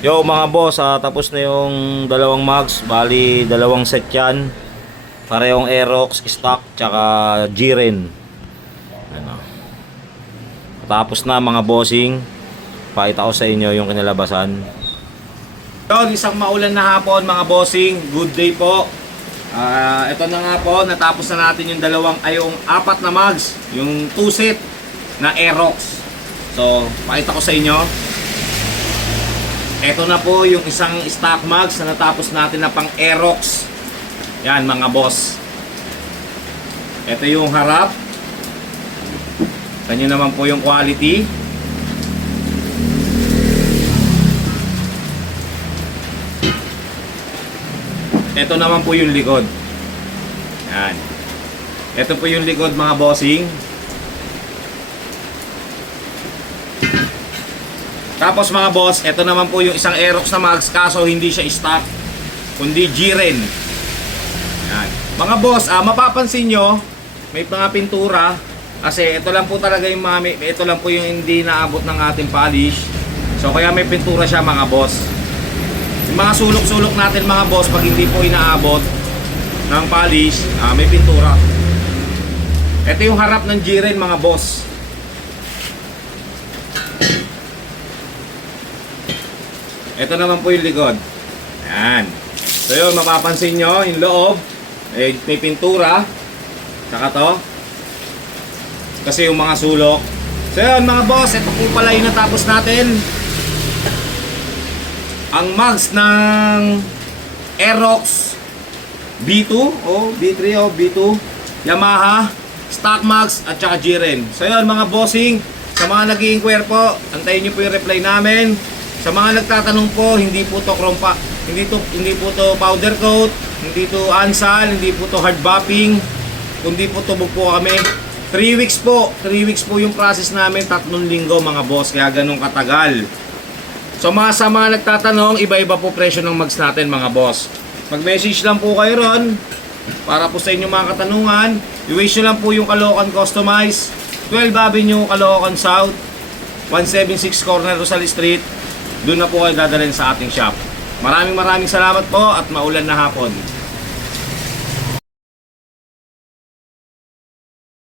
Yo mga boss, tapos na yung dalawang mugs. Bali, dalawang set yan. Parehong Aerox, stock, tsaka G-Ren. Ano. Tapos na mga bossing. Pakita ko sa inyo yung kinalabasan. Yun, isang maulan na hapon mga bossing. Good day po. Ito na nga po, natapos na natin yung yung apat na mugs. Yung 2 set na Aerox. So, pakita ko sa inyo. Ito na po yung isang stock mugs na natapos natin na pang Aerox. Yan mga boss. Ito yung harap. Ito naman po yung quality. Ito naman po yung likod. Yan. Ito po yung likod mga bossing. Tapos mga boss, ito naman po yung isang Aerox na mugs, kaso hindi siya stock, kundi G-Ren. Yan. Mga boss, mapapansin nyo, may mga pintura, kasi ito lang po talaga yung ito lang po yung hindi naabot ng ating polish. So kaya may pintura siya mga boss. Yung mga sulok-sulok natin mga boss, pag hindi po inaabot ng polish, may pintura. Ito yung harap ng G-Ren mga boss. Ito naman po yung likod. Ayan. So yun, mapapansin nyo, yung loob, may pintura. Saka to. Kasi yung mga sulok. So yun mga boss, ito po pala yung natapos natin. Ang mugs ng Aerox B2 o B3 o B2 Yamaha stock mugs at saka G-Ren. So yun mga bossing, sa mga nag-i-inquire po, antayin nyo po yung reply namin. Sa mga nagtatanong po, hindi po to chrome pa, hindi po to powder coat, hindi to ansal, hindi po to hard bopping, kundi po tubog po kami. 3 weeks po yung process namin, 3 linggo mga boss, kaya ganun katagal. So sa mga nagtatanong, iba-iba po presyo ng mugs natin mga boss. Mag-message lang po kayo ron para po sa inyong mga katanungan. I-wish nyo lang po yung Caloocan Customize, 12 Avenue, Caloocan South, 176 Corner Rosal Street. Doon na po kayo dadalhin sa ating shop. Maraming salamat po at maulan na hapon.